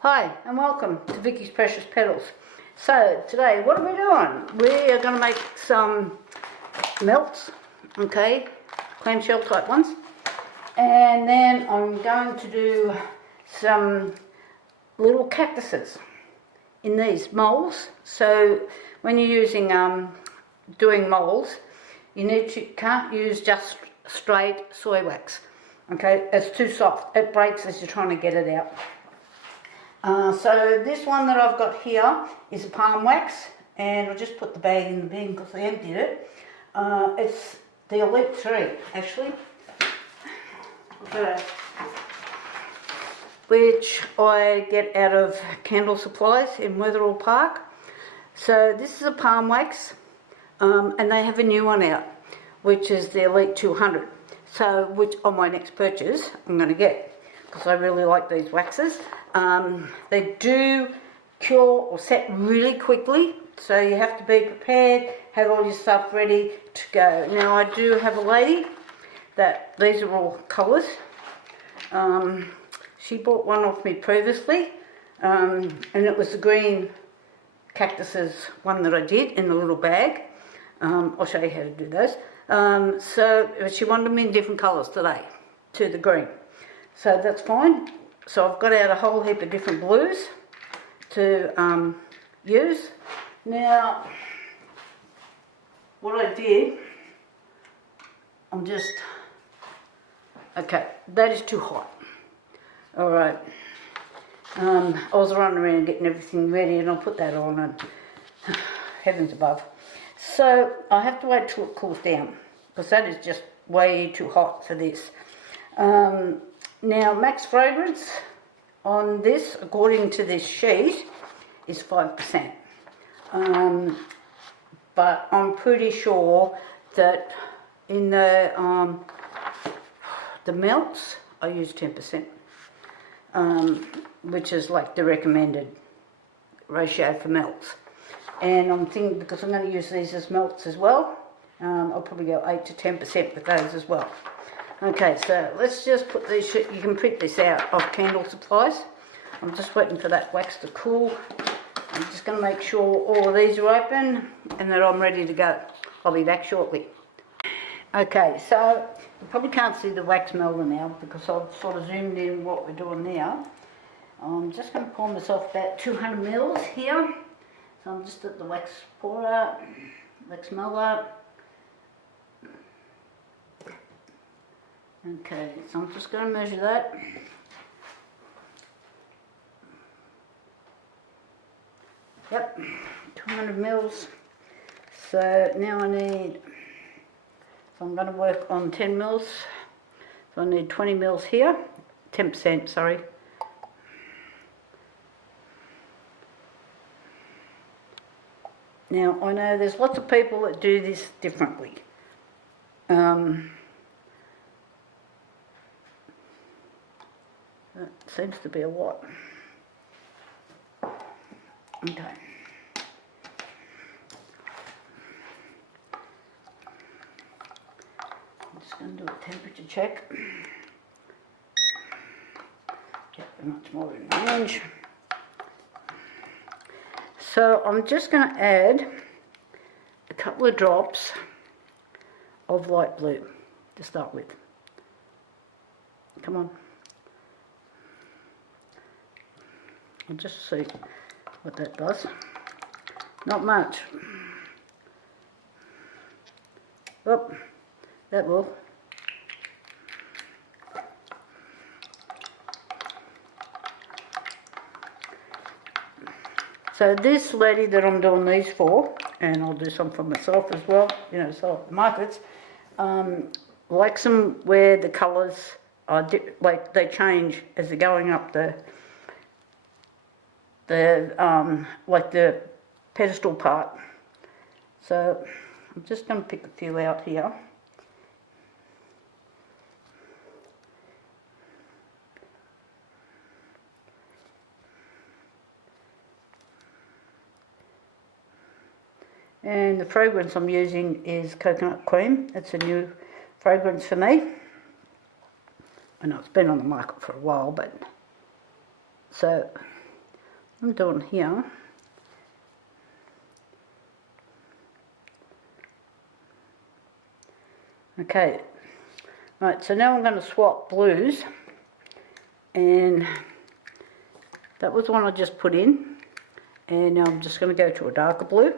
Hi and welcome to Vicky's Precious Petals. So today what are we doing? We are going to make some melts, okay, clamshell type ones, and then I'm going to do some little cactuses in these molds. So when you're using doing molds, can't use just straight soy wax, okay, it's too soft, it breaks as you're trying to get it out. So this one that I've got here is a palm wax, and I'll just put the bag in the bin because I emptied it. It's the Elite 3 actually, which I get out of Candle Supplies in Wetherall Park. So this is a palm wax, and they have a new one out, which is the Elite 200. So which on my next purchase I'm going to get, because I really like these waxes. They do cure or set really quickly, so you have to be prepared, have all your stuff ready to go. Now I do have a lady that these are all colours. She bought one off me previously, and it was the green cactuses one that I did in the little bag. I'll show you how to do those. So she wanted them in different colours today to the green, so that's fine. So I've got out a whole heap of different blues to use. Now, what I did, okay, that is too hot. All right, I was running around getting everything ready, and I'll put that on, and heavens above. So I have to wait till it cools down, because that is just way too hot for this. Now, max fragrance on this, according to this sheet, is 5%. But I'm pretty sure that in the melts, I use 10%, which is like the recommended ratio for melts. And I'm thinking, because I'm going to use these as melts as well, I'll probably go 8 to 10% with those as well. Okay, so let's just put these, you can print this out of Candle Supplies. I'm just waiting for that wax to cool. I'm just going to make sure all of these are open and that I'm ready to go. I'll be back shortly. Okay, so you probably can't see the wax melter now because I've sort of zoomed in what we're doing now. I'm just going to pour myself about 200 mils here. So I'm just at the wax pourer, wax melter. Okay, so I'm just going to measure that. Yep, 200 mils. So now I need, so I'm going to work on 10 mils. So I need 20 mils here, 10%, sorry. Now I know there's lots of people that do this differently. That seems to be a lot. Okay. I'm just going to do a temperature check. Get much more in range. So I'm just going to add a couple of drops of light blue to start with. Come on. I'll just see what that does. Not much. Oh, that will. So this lady that I'm doing these for, and I'll do some for myself as well, you know, so at the markets, likes them where the colours are, like they change as they're going up like the pedestal part. So I'm just going to pick a few out here. And the fragrance I'm using is coconut cream. It's a new fragrance for me. I know it's been on the market for a while, but so I'm doing here. Okay, right, so now I'm going to swap blues, and that was the one I just put in, and now I'm just going to go to a darker blue.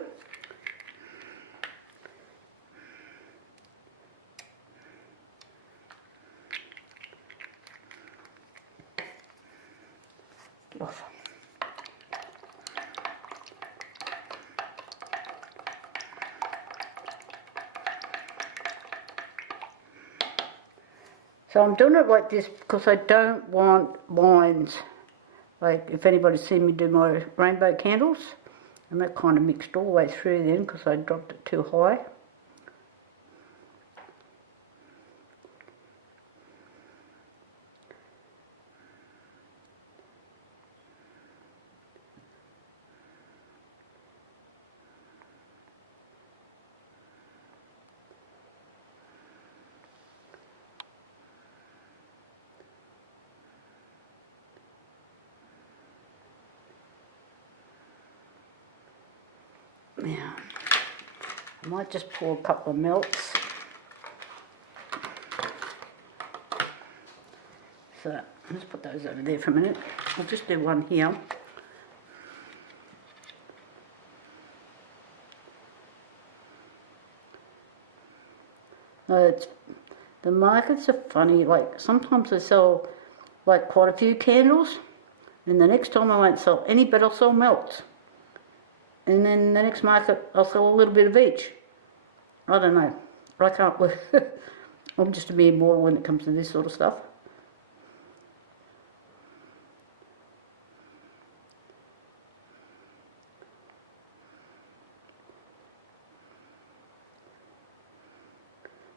Get off. So I'm doing it like this because I don't want lines. Like if anybody's seen me do my rainbow candles, and that kind of mixed all the way through then because I dropped it too high. Now, I might just pour a couple of melts. So, let's put those over there for a minute. I'll just do one here. The markets are funny, like sometimes they sell like quite a few candles, and the next time I won't sell any, but I'll sell melts. And then the next market I'll sell a little bit of each. I don't know. I can't I'm just a mere mortal when it comes to this sort of stuff.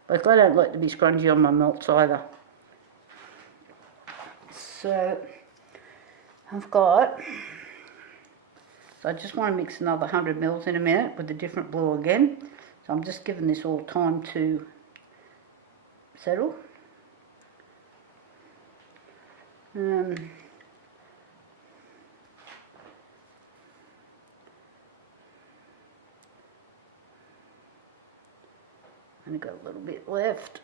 Like I don't like to be scrungy on my melts either. So I've got, so I just want to mix another 100 mils in a minute with a different blue again. So I'm just giving this all time to settle. I'm going to go a little bit left.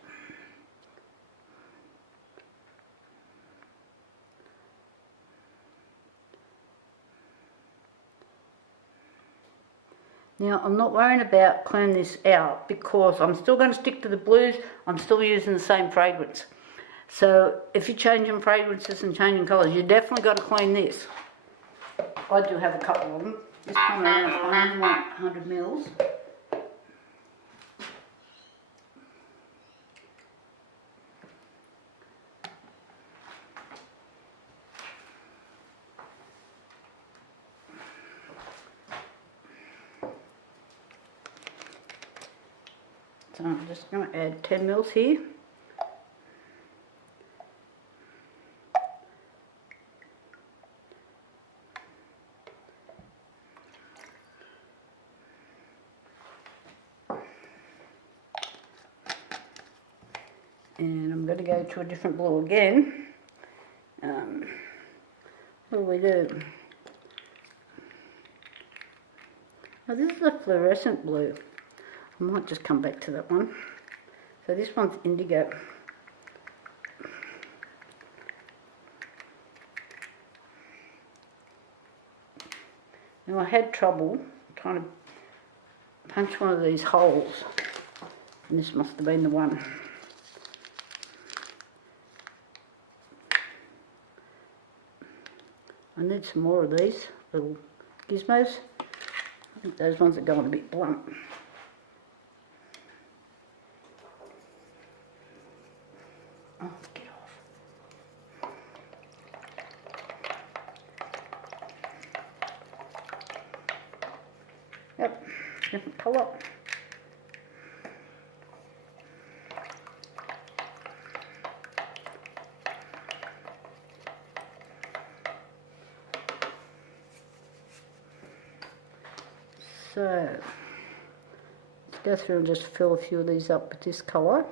Now I'm not worrying about cleaning this out because I'm still going to stick to the blues. I'm still using the same fragrance. So if you're changing fragrances and changing colours, you definitely got to clean this. I do have a couple of them. This time around I only want 100 mils. So I'm just going to add 10 mils here. And I'm going to go to a different blue again. What do we do? Oh, this is a fluorescent blue. I might just come back to that one. So this one's indigo. Now I had trouble trying to punch one of these holes, and this must have been the one. I need some more of these little gizmos. I think those ones are going a bit blunt. Oh, get off. Yep, different colour. So, let's go through and just fill a few of these up with this colour.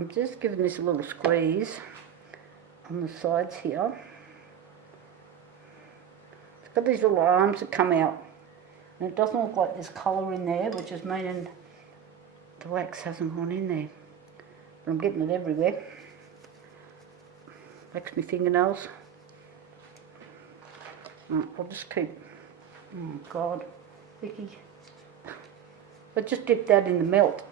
I'm just giving this a little squeeze on the sides here. It's got these little arms that come out, and it doesn't look like there's colour in there, which is meaning the wax hasn't gone in there. But I'm getting it everywhere. Wax my fingernails. I'll just keep, oh God, Vicky. But just dip that in the melt.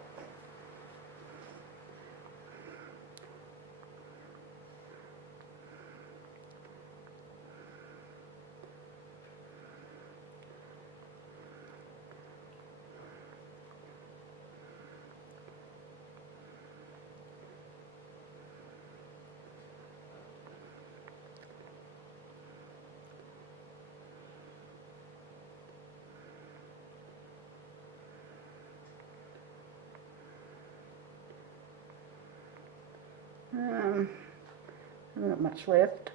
Not much left.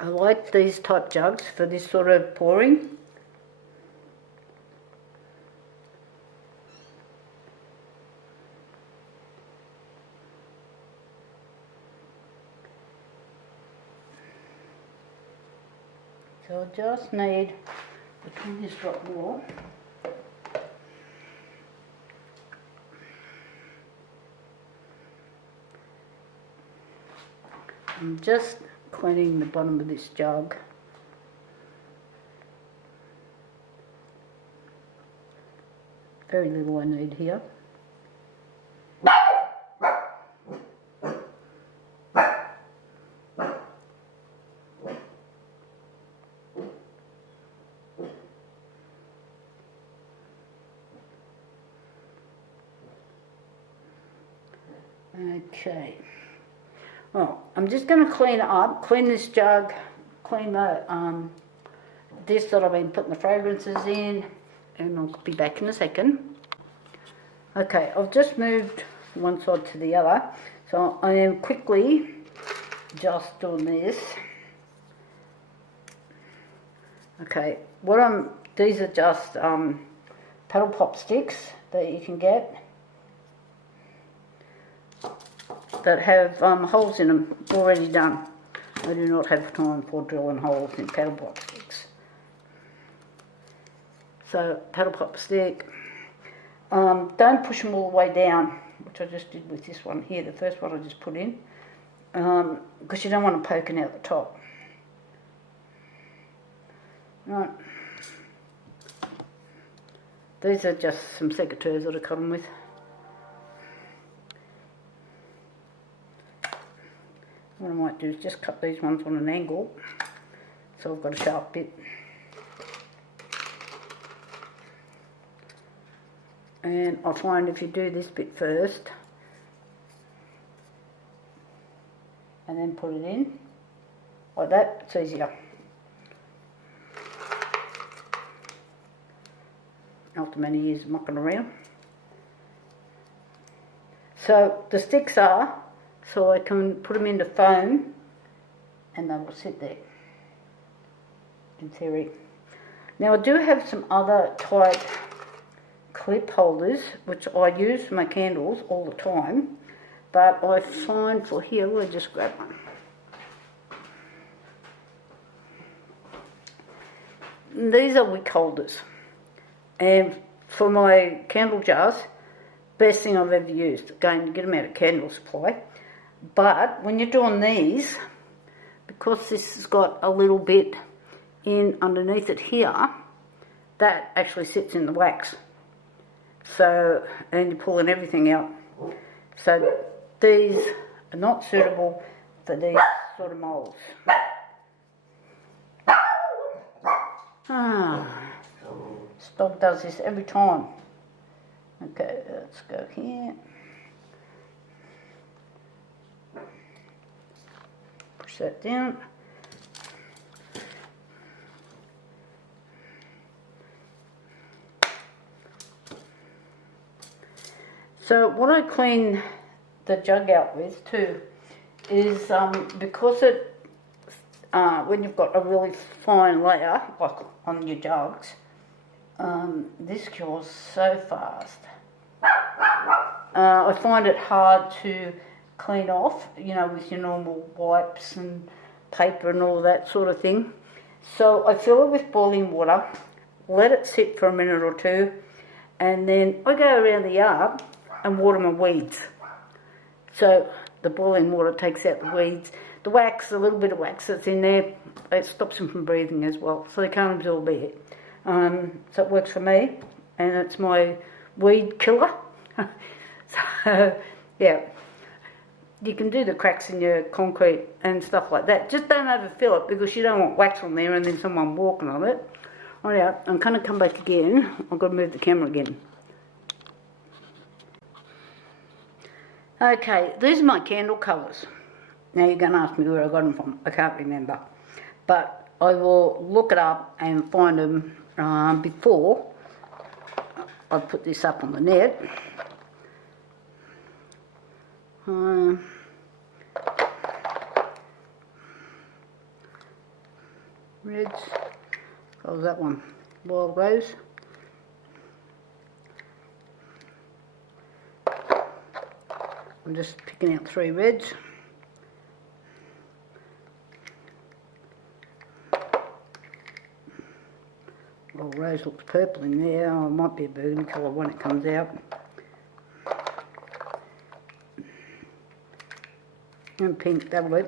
I like these type jugs for this sort of pouring. So I just need a tiniest drop more. I'm just cleaning the bottom of this jug. Very little I need here. Okay. Well, I'm just going to clean it up, clean this jug, clean the this that I've been putting the fragrances in, and I'll be back in a second. Okay, I've just moved from one side to the other, so I am quickly just doing this. Okay, these are just paddle pop sticks that you can get that have holes in them already done. I do not have time for drilling holes in paddle pop sticks. So paddle pop stick, don't push them all the way down, which I just did with this one here, the first one I just put in, because you don't want them poking out the top. Right. These are just some secateurs that I cut them with. What I might do is just cut these ones on an angle, so I've got a sharp bit. And I find if you do this bit first, and then put it in, like that, it's easier. After many years of mucking around. So the sticks are, so I can put them into foam and they will sit there, in theory. Now I do have some other type clip holders which I use for my candles all the time, but I find for here, we'll just grab one. And these are wick holders, and for my candle jars, best thing I've ever used. Again, to get them out of candle supply. But when you're doing these, because this has got a little bit in underneath it here, that actually sits in the wax. So, and you're pulling everything out. So these are not suitable for these sort of moulds. This dog does this every time. Okay, let's go here. Push that down. So what I clean the jug out with too is because when you've got a really fine layer, like on your jugs, this cures so fast. I find it hard to clean off, you know, with your normal wipes and paper and all that sort of thing. So I fill it with boiling water, let it sit for a minute or two, and then I go around the yard and water my weeds. So the boiling water takes out the weeds. The wax, a little bit of wax that's in there, it stops them from breathing as well, so they can't absorb air. So it works for me, and it's my weed killer. So, yeah, you can do the cracks in your concrete and stuff like that. Just don't overfill it, because you don't want wax on there and then someone walking on it. All right, I'm going to come back again. I've got to move the camera again. Okay, these are my candle colours. Now you're going to ask me where I got them from. I can't remember. But I will look it up and find them before I put this up on the net. Reds. What was that one? Wild Rose. I'm just picking out 3 reds. Well, rose looks purple in there. Oh, it might be a burgundy colour when it comes out. And pink, that'll do.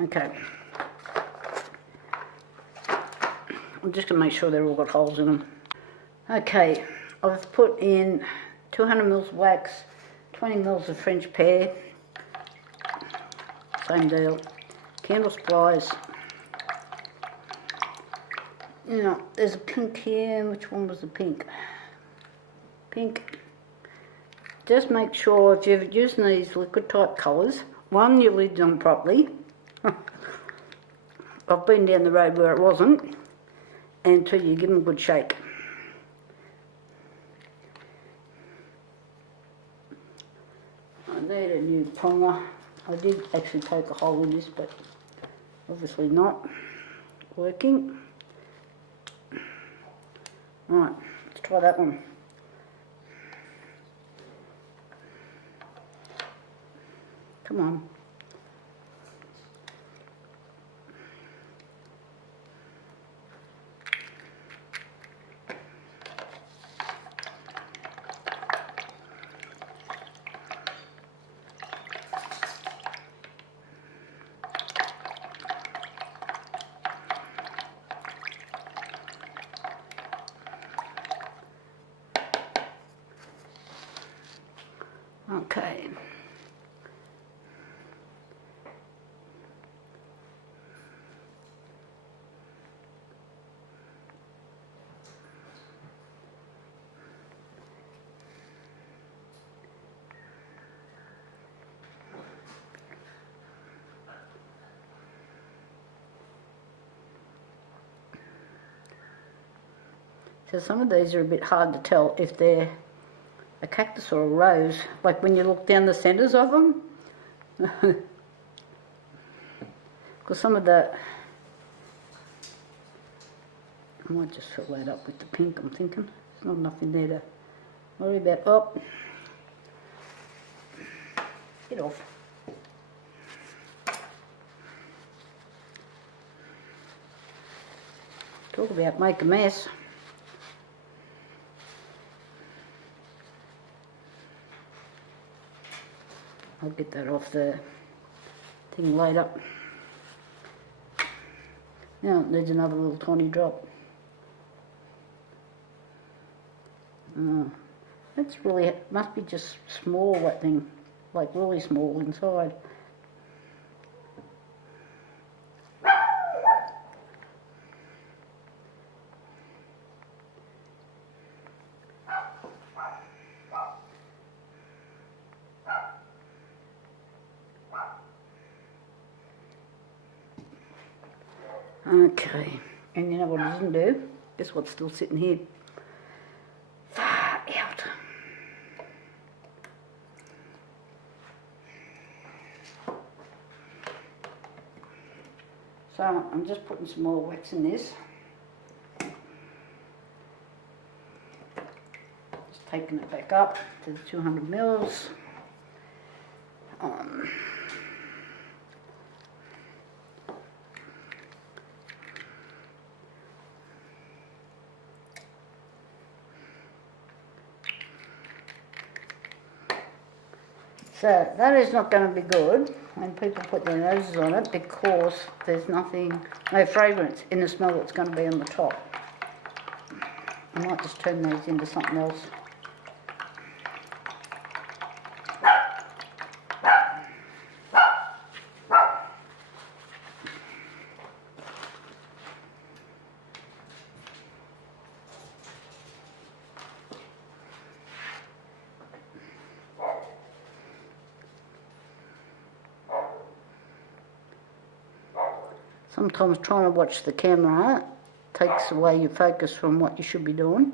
Okay. I'm just going to make sure they've all got holes in them. Okay, I've put in 200 mils of wax, 20 mils of French pear, same deal, candle supplies. Now, there's a pink here. Which one was the pink? Pink. Just make sure if you're using these liquid type colours, one, your lid's on properly. I've been down the road where it wasn't. And 2, you give them a good shake. I need a new ponger. I did actually poke a hole in this, but obviously not working. Right, let's try that one. Come on. Okay. So some of these are a bit hard to tell if they're a cactus or a rose, like when you look down the centres of them. Because some of the, I might just fill that up with the pink, I'm thinking. There's not enough in there to worry about. Oh, get off. Talk about make a mess. I'll get that off the thing later. Now it needs another little tiny drop. That's really, it must be just small, that thing, like really small inside. Okay, and you know what I didn't do? Guess what's still sitting here? Far out. So I'm just putting some more wax in this. Just taking it back up to the 200 mils. So that is not going to be good when people put their noses on it, because there's no fragrance in the smell that's going to be on the top. I might just turn these into something else. Sometimes trying to watch the camera takes away your focus from what you should be doing.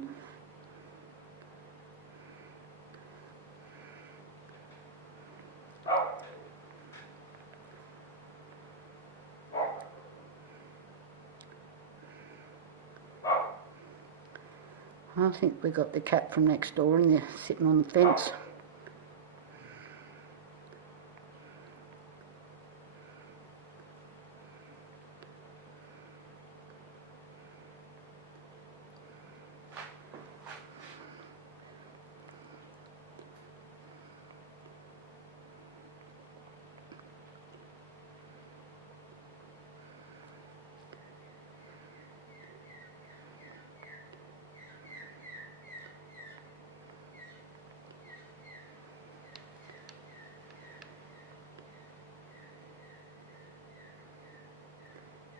I think we got the cat from next door and they're sitting on the fence.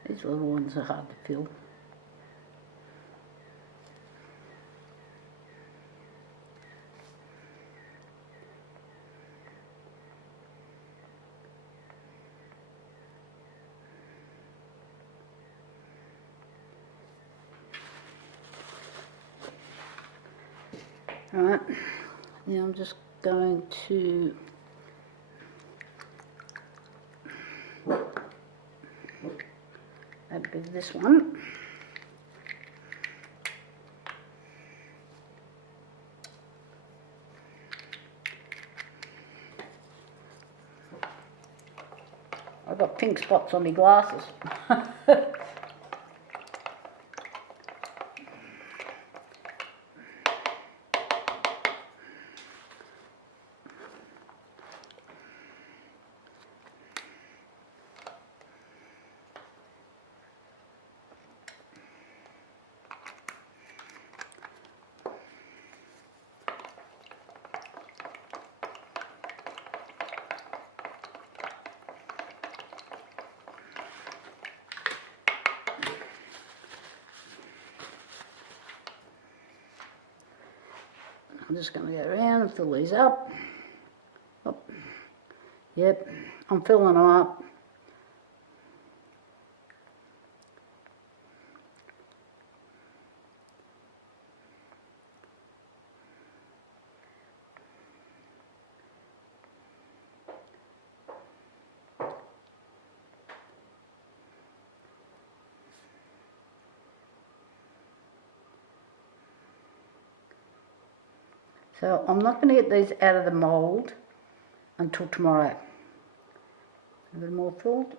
These little ones are hard to feel. Alright, now I'm just going to add a bit of this one. I've got pink spots on my glasses. I'm just going to go around and fill these up. Oh, yep, I'm filling them up. So I'm not going to get these out of the mould until tomorrow. A bit more filled.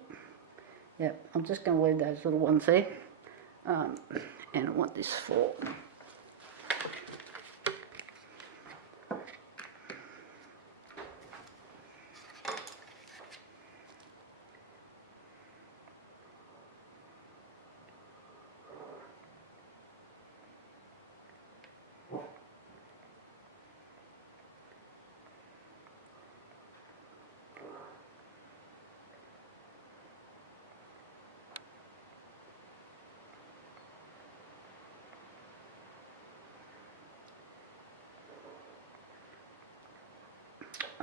Yep, I'm just going to leave those little ones there. And I want this for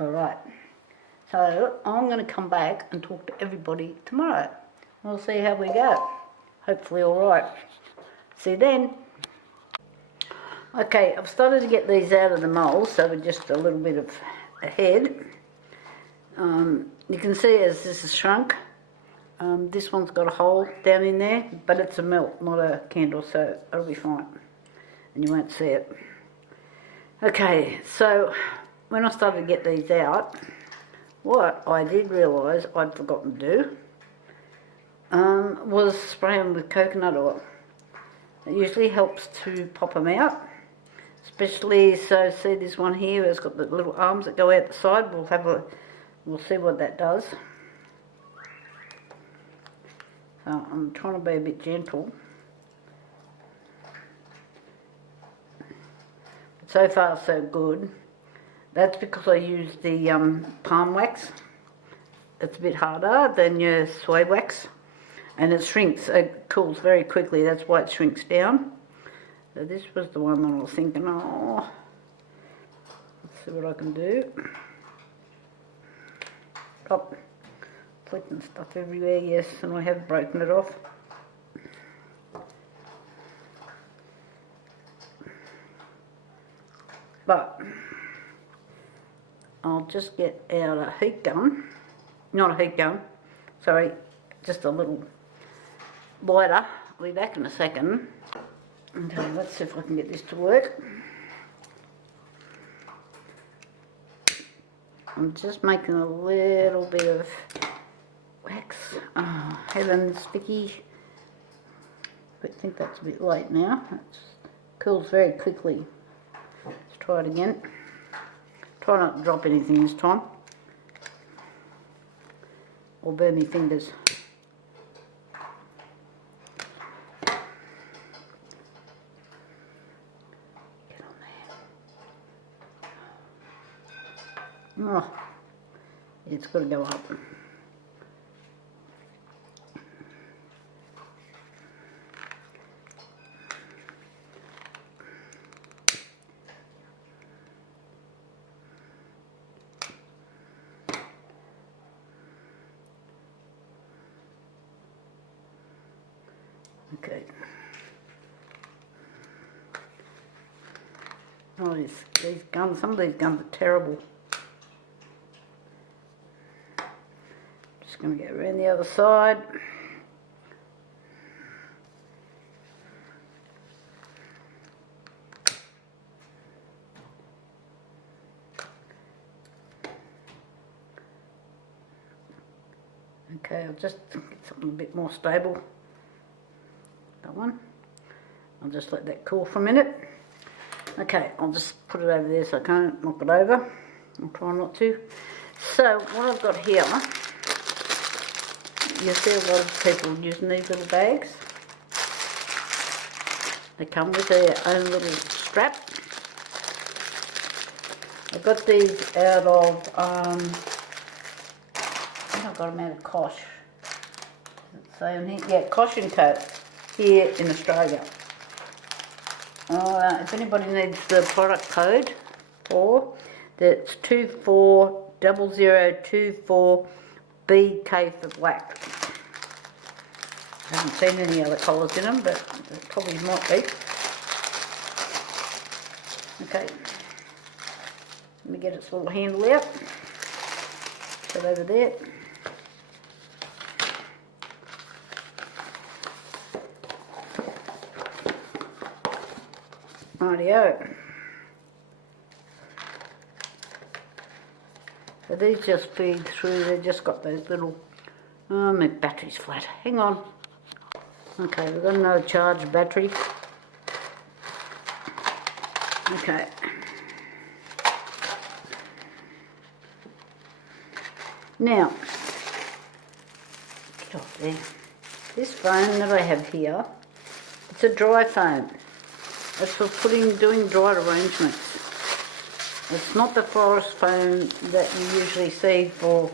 Alright, so I'm going to come back and talk to everybody tomorrow. We'll see how we go. Hopefully alright. See you then. Okay, I've started to get these out of the mould, so we're just a little bit of ahead. You can see as this has shrunk, This one's got a hole down in there, but it's a melt, not a candle, so it'll be fine. And you won't see it. Okay, so when I started to get these out, what I did realise I'd forgotten to do was spray them with coconut oil. It usually helps to pop them out, especially, so see this one here, it's got the little arms that go out the side. We'll see what that does. So I'm trying to be a bit gentle. So far so good. That's because I used the palm wax. It's a bit harder than your soy wax, and it shrinks, it cools very quickly, that's why it shrinks down. So this was the one that I was thinking, oh, let's see what I can do. Oh, flicking stuff everywhere, yes, and I have broken it off. But I'll just get out a heat gun, not a heat gun, sorry, just a little lighter. I'll be back in a second. Okay, let's see if I can get this to work. I'm just making a little bit of wax. Oh, heavens, Vicky. I think that's a bit late now. It cools very quickly. Let's try it again. Try not to drop anything this time, or burn my fingers. Get on there. Oh, it's got to go up. Okay. Oh, these guns, some of these guns are terrible. Just going to get around the other side. Okay, I'll just get something a bit more stable. That one. I'll just let that cool for a minute. Okay, I'll just put it over there so I can't knock it over. I'll try not to. So what I've got here, you see a lot of people using these little bags. They come with their own little strap. I got these out of, I think I got them out of Kosh. Does it say on here? Yeah, Kosh & Co. Here in Australia. If anybody needs the product code for, that's 240024BK for black. I haven't seen any other colours in them, but there probably might be. Okay, let me get its little handle out. Put it over there. Rightio. So these just feed through, they've just got those little, oh, my battery's flat, hang on. Okay, we've got another charged battery. Okay. Now, get off there. This foam that I have here, it's a dry foam. It's for doing dry arrangements. It's not the forest foam that you usually see for,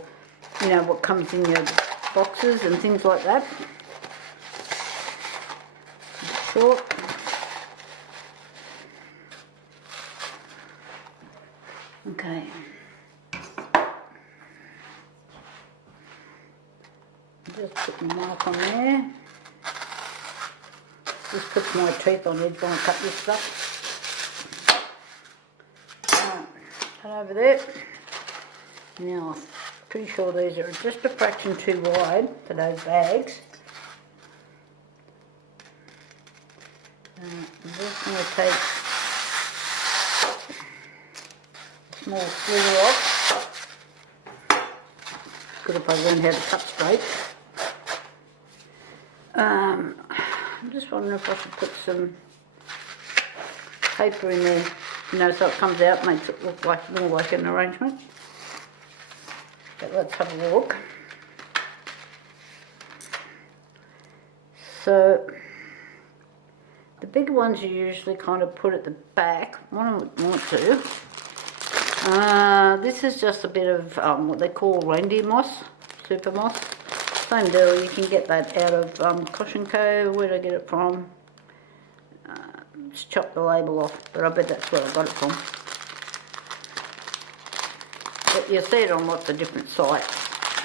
you know, what comes in your boxes and things like that. It's short. Okay. Just put my knife on there. Just puts my teeth on edge when I cut this stuff. Right, cut over there. Now I'll Pretty sure these are just a fraction too wide for those bags. I'm just going to take a small sliver off. Good if I learn how to cut straight. I'm just wondering if I should put some paper in there, you know, so it comes out, makes it look like more like an arrangement. But let's have a look. So the bigger ones you usually kind of put at the back. What I would want to. This is just a bit of what they call reindeer moss, super moss. Same deal, you can get that out of Caution Co. Where did I get it from? Just chop the label off, but I bet that's where I got it from. But you'll see it on lots of different sites,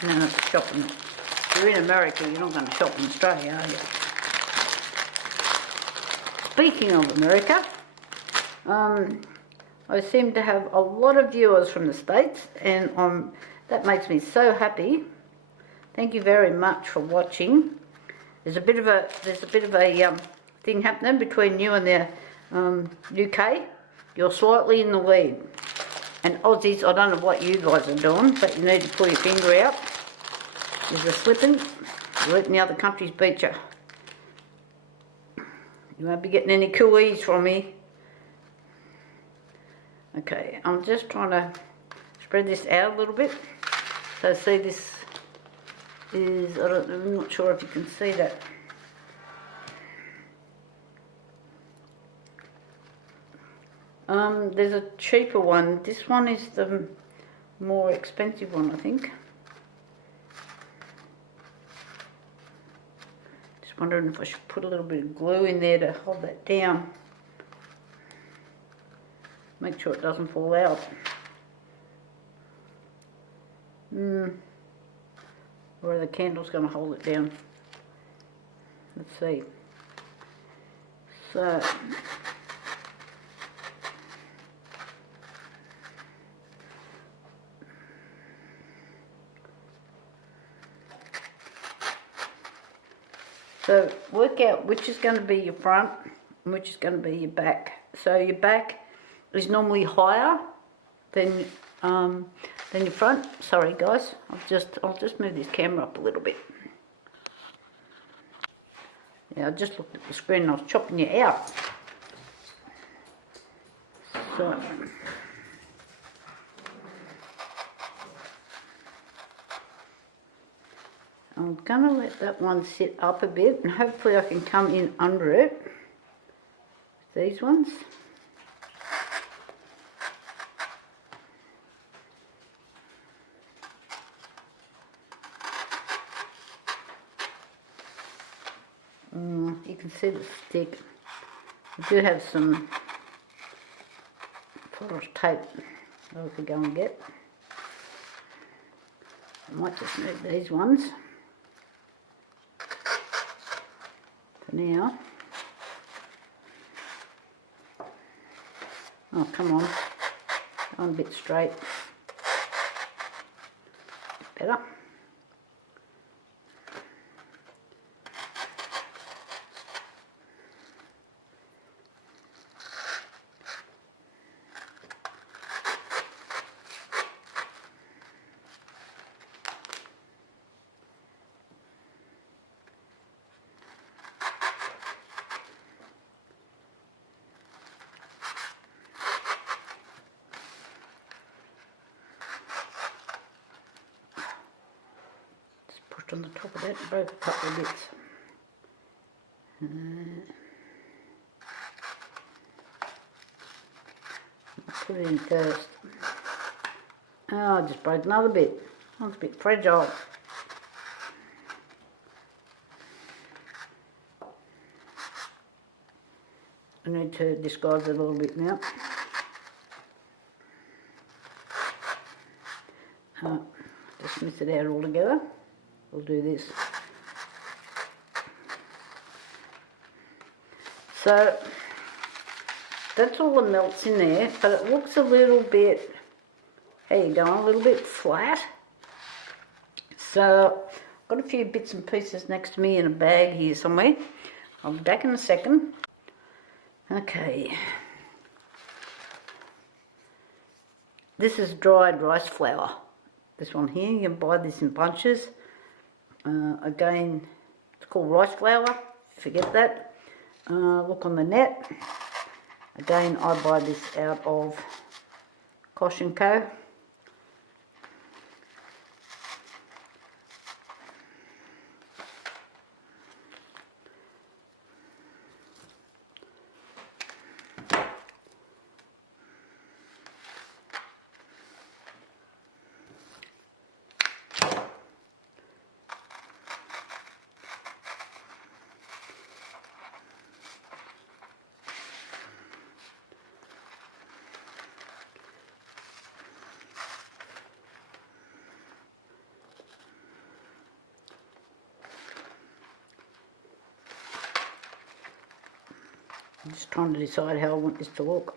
and then it's shopping. If you're in America, you're not going to shop in Australia, are you? Speaking of America, I seem to have a lot of viewers from the States, and that makes me so happy. Thank you very much for watching. There's a bit of a thing happening between you and the UK. You're slightly in the lead. And Aussies, I don't know what you guys are doing, but you need to pull your finger out. You're slipping. You're letting the other countries beat you. You won't be getting any cooees from me. Okay, I'm just trying to spread this out a little bit. So see, this is, I'm not sure if you can see that. There's a cheaper one. This one is the more expensive one, I think. Just wondering if I should put a little bit of glue in there to hold that down. Make sure it doesn't fall out. Or the candle's going to hold it down. Let's see. So work out which is going to be your front and which is going to be your back. So your back is normally higher than your front. Sorry guys, I'll just move this camera up a little bit. Yeah, I just looked at the screen and I was chopping you out. So I'm going to let that one sit up a bit and hopefully I can come in under it. These ones. You can see the stick. I do have some forest tape that I could go and get. I might just move these ones for now. Oh, come on. Go on a bit straight. Better. On the top of that, broke a couple of bits. I'll put it in first. Oh, I just broke another bit. Oh, it's a bit fragile. I need to disguise it a little bit now. Just smooth it out all together. We'll do this. So that's all the melts in there, but it looks a little bit, how you going, a little bit flat. So, I've got a few bits and pieces next to me in a bag here somewhere. I'll be back in a second. Okay. This is dried rice flour. This one here, you can buy this in bunches. Again, it's called rice flour. Forget that. Look on the net. Again, I buy this out of Kosh & Co. I'm just trying to decide how I want this to look.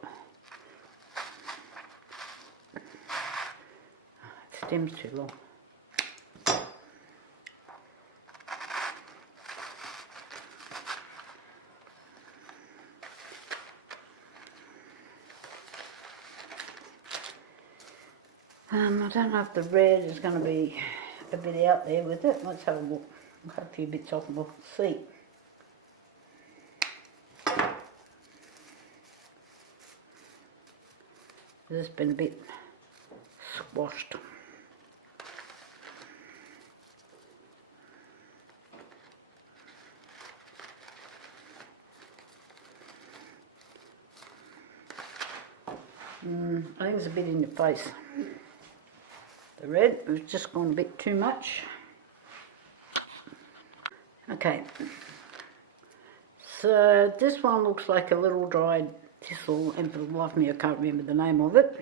The stem's too long. I don't know if the red is going to be a bit out there with it. Let's have a look. I'll cut a few bits off and we'll see. This has been a bit squashed. I think it's a bit in your face. The red has just gone a bit too much. Okay, so this one looks like a little dried thistle, and for the life of me I can't remember the name of it.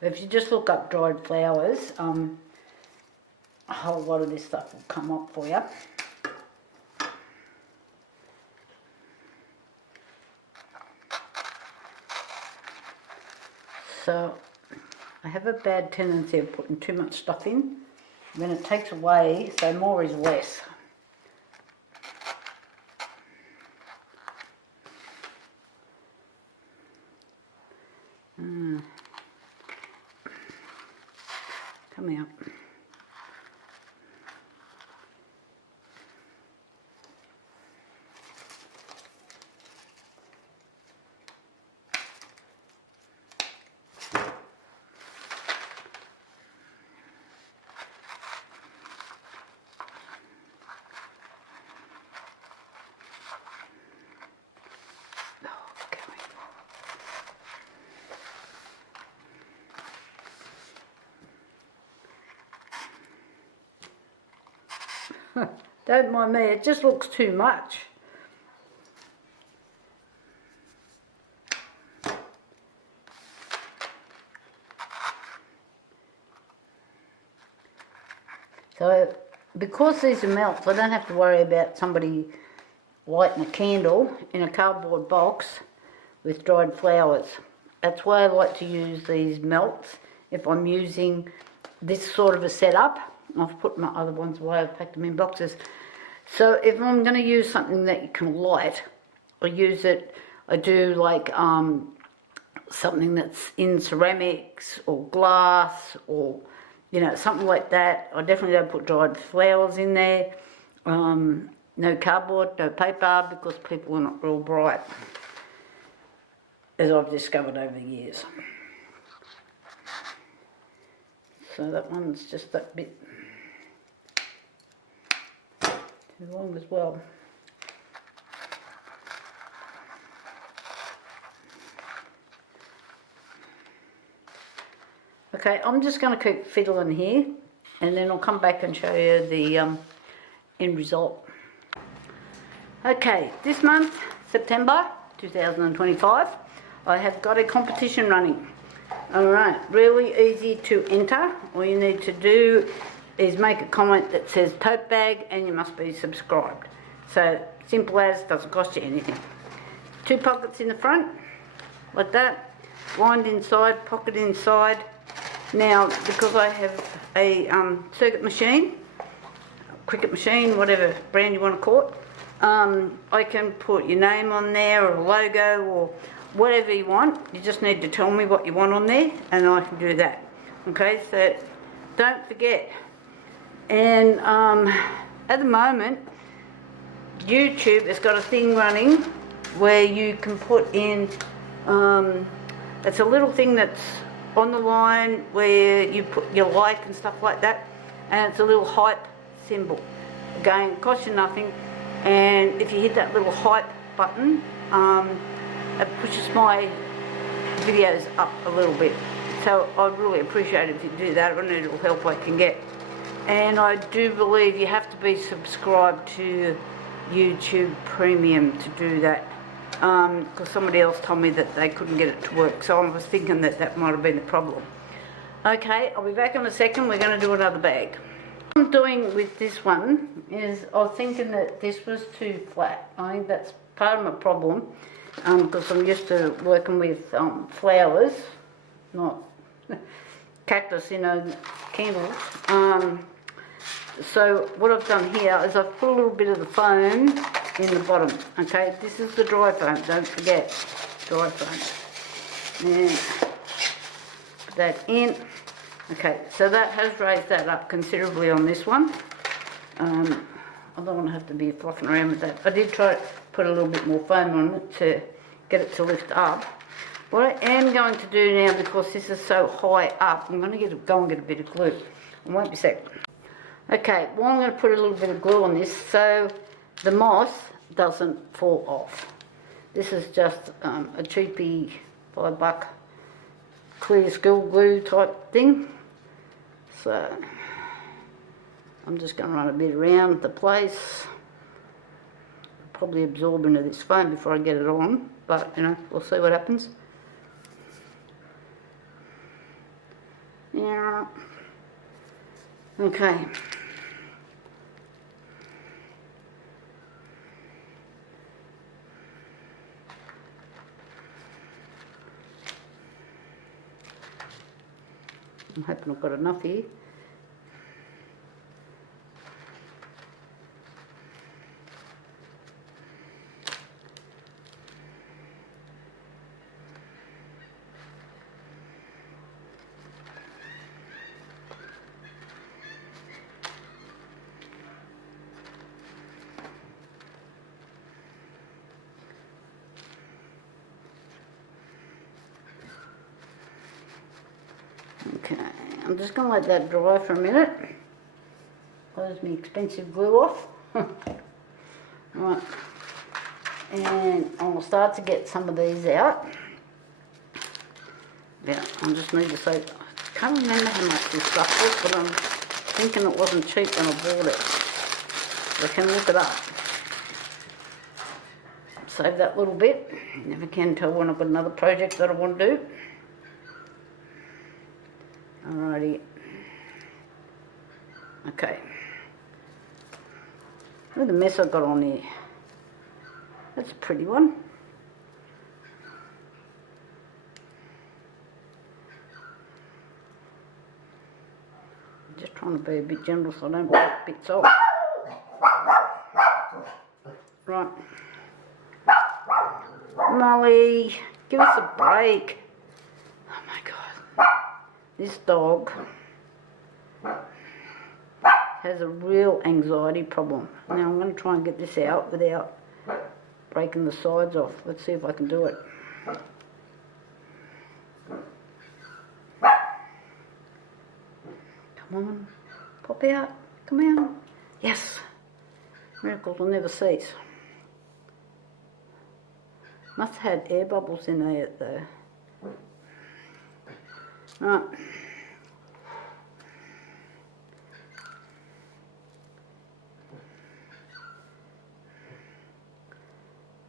But if you just look up dried flowers, a whole lot of this stuff will come up for you. So I have a bad tendency of putting too much stuff in. Then it takes away, so more is less. Come out. Don't mind me, it just looks too much. So, because these are melts, I don't have to worry about somebody lighting a candle in a cardboard box with dried flowers. That's why I like to use these melts if I'm using this sort of a setup. I've put my other ones away, I've packed them in boxes. So if I'm going to use something that you can light, I use it, I do like something that's in ceramics or glass or, you know, something like that. I definitely don't put dried flowers in there. No cardboard, no paper, because people are not real bright, as I've discovered over the years. So that one's just that bit too long as well. Okay, I'm just going to keep fiddling here and then I'll come back and show you the end result. Okay, this month, September 2025, I have got a competition running. Alright, really easy to enter. All you need to do is make a comment that says tote bag and you must be subscribed. So, simple as, doesn't cost you anything. 2 pockets in the front, like that. wind inside, pocket inside. Now, because I have a circuit machine, cricket machine, whatever brand you want to call it, I can put your name on there or a logo or whatever you want. You just need to tell me what you want on there and I can do that. Okay, so don't forget. And at the moment, YouTube has got a thing running where you can put in, it's a little thing that's on the line where you put your like and stuff like that, and it's a little hype symbol. Again, it costs you nothing, and if you hit that little hype button, it pushes my videos up a little bit. So I'd really appreciate it if you do that. I need all help I can get. And I do believe you have to be subscribed to YouTube Premium to do that, because somebody else told me that they couldn't get it to work, so I was thinking that that might have been the problem. Okay, I'll be back in a second. We're going to do another bag. What I'm doing with this one is I was thinking that this was too flat. I think that's part of my problem, because I'm used to working with flowers, not cactus, candles. So what I've done here is I've put a little bit of the foam in the bottom. Okay, this is the dry foam, don't forget, dry foam. And put that in. Okay, so that has raised that up considerably on this one. I don't want to have to be fluffing around with that. I did try to put a little bit more foam on it to get it to lift up. What I am going to do now, because this is so high up, I'm going to go and get a bit of glue. I won't be a sec. Okay, well, I'm going to put a little bit of glue on this so the moss doesn't fall off. This is just a cheapy $5 clear school glue type thing. So I'm just going to run a bit around the place. Probably absorb into this foam before I get it on, but we'll see what happens. Yeah. Okay. I'm hoping I've got enough here. Okay, I'm just going to let that dry for a minute. Close my expensive glue off. Right, and I'll start to get some of these out. Yeah, I just need to say, I can't remember how much this stuff was, but I'm thinking it wasn't cheap when I bought it. So I can look it up. Save that little bit. Never can tell when I've got another project that I want to do. Alrighty. Okay. Look at the mess I've got on here. That's a pretty one. I'm just trying to be a bit gentle so I don't break bits off. Right. Molly, give us a break. Oh my God. This dog has a real anxiety problem. Now I'm going to try and get this out without breaking the sides off. Let's see if I can do it. Come on, pop out, come out. Yes, miracles will never cease. Must have had air bubbles in there though. Right.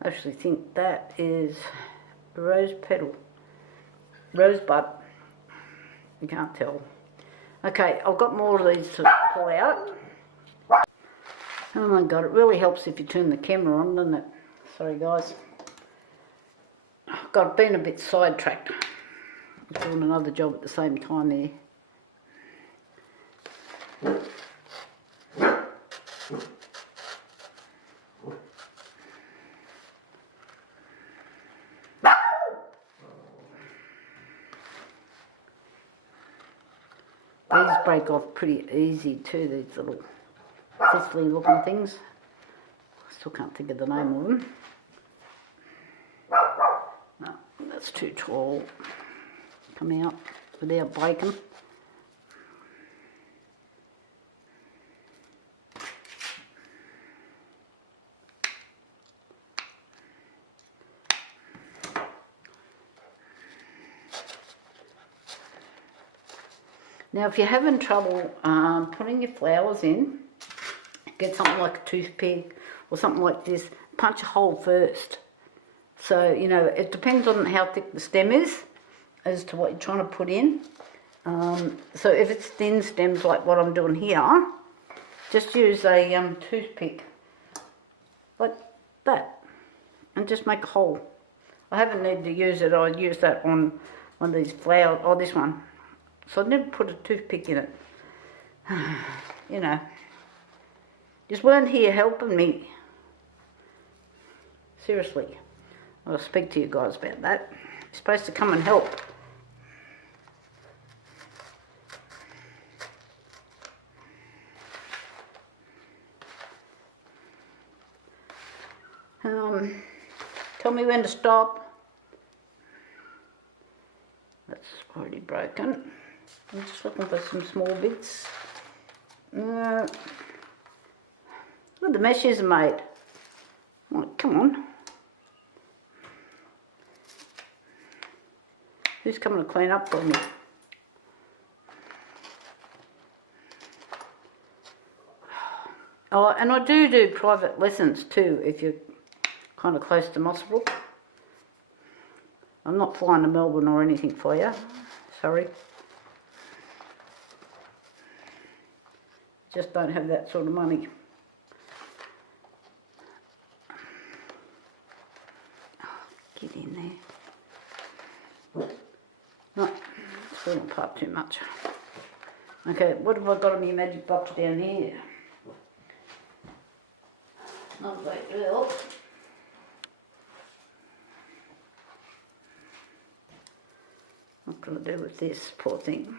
I actually think that is a rose petal. Rosebud. You can't tell. Okay, I've got more of these to pull out. Oh my God, it really helps if you turn the camera on, doesn't it? Sorry guys. God, I've been a bit sidetracked. I'm doing another job at the same time there. These break off pretty easy too, these little thistly looking things. Still can't think of the name of them. No, that's too tall. Come out without breaking. Now if you're having trouble putting your flowers in, get something like a toothpick or something like this, punch a hole first. So, you know, it depends on how thick the stem is as to what you're trying to put in. So if it's thin stems like what I'm doing here, just use a toothpick like that and just make a hole. I haven't needed to use it, I used that on one of these flowers, or this one. So I never put a toothpick in it. You know, just weren't here helping me. Seriously, I'll speak to you guys about that. You're supposed to come and help. Tell me when to stop. That's already broken. I'm just looking for some small bits. Look, the meshes are made. Oh, come on. Who's coming to clean up for me? Oh, and I do private lessons too, if you're kind of close to Mossbrook. I'm not flying to Melbourne or anything for you. Sorry. Just don't have that sort of money. Get in there. No, it's falling apart too much. Okay, what have I got in my magic box down here? Not great deal. What can I do with this poor thing?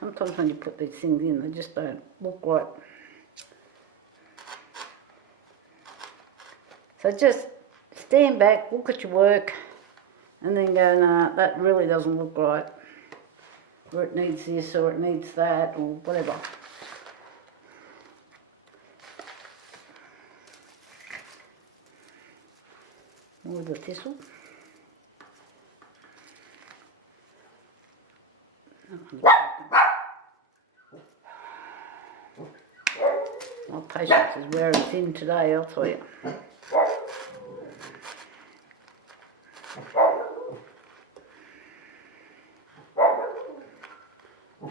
Sometimes when you put these things in, they just don't look right. So just stand back, look at your work, and then go, nah, that really doesn't look right. Or it needs this, or it needs that, or whatever. More of the thistle. My patience is wearing thin today, I'll tell you.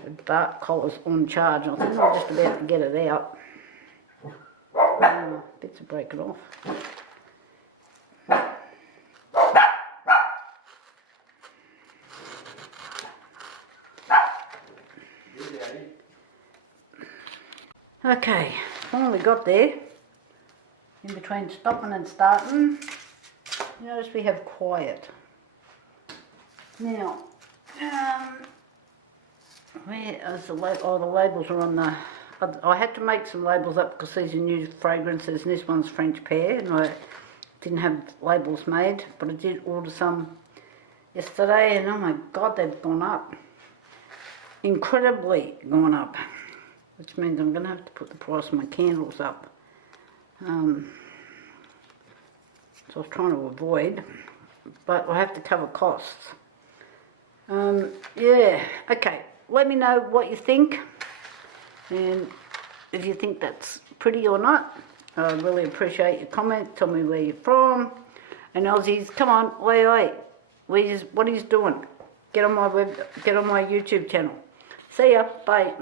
The dark collar's on charge. I think I'm just about to get it out. Bits are breaking off. Okay, finally got there. In between stopping and starting, you notice we have quiet. Now, where is the label? Oh, the labels are on the... I had to make some labels up because these are new fragrances, and this one's French pear, and I didn't have labels made, but I did order some yesterday, and oh my god, they've gone up. Incredibly gone up. Which means I'm going to have to put the price of my candles up. So I was trying to avoid, but I have to cover costs. Yeah, okay. Let me know what you think. And if you think that's pretty or not, I really appreciate your comment. Tell me where you're from. And Aussies, come on, wait. What he's doing? Get on my YouTube channel. See ya. Bye.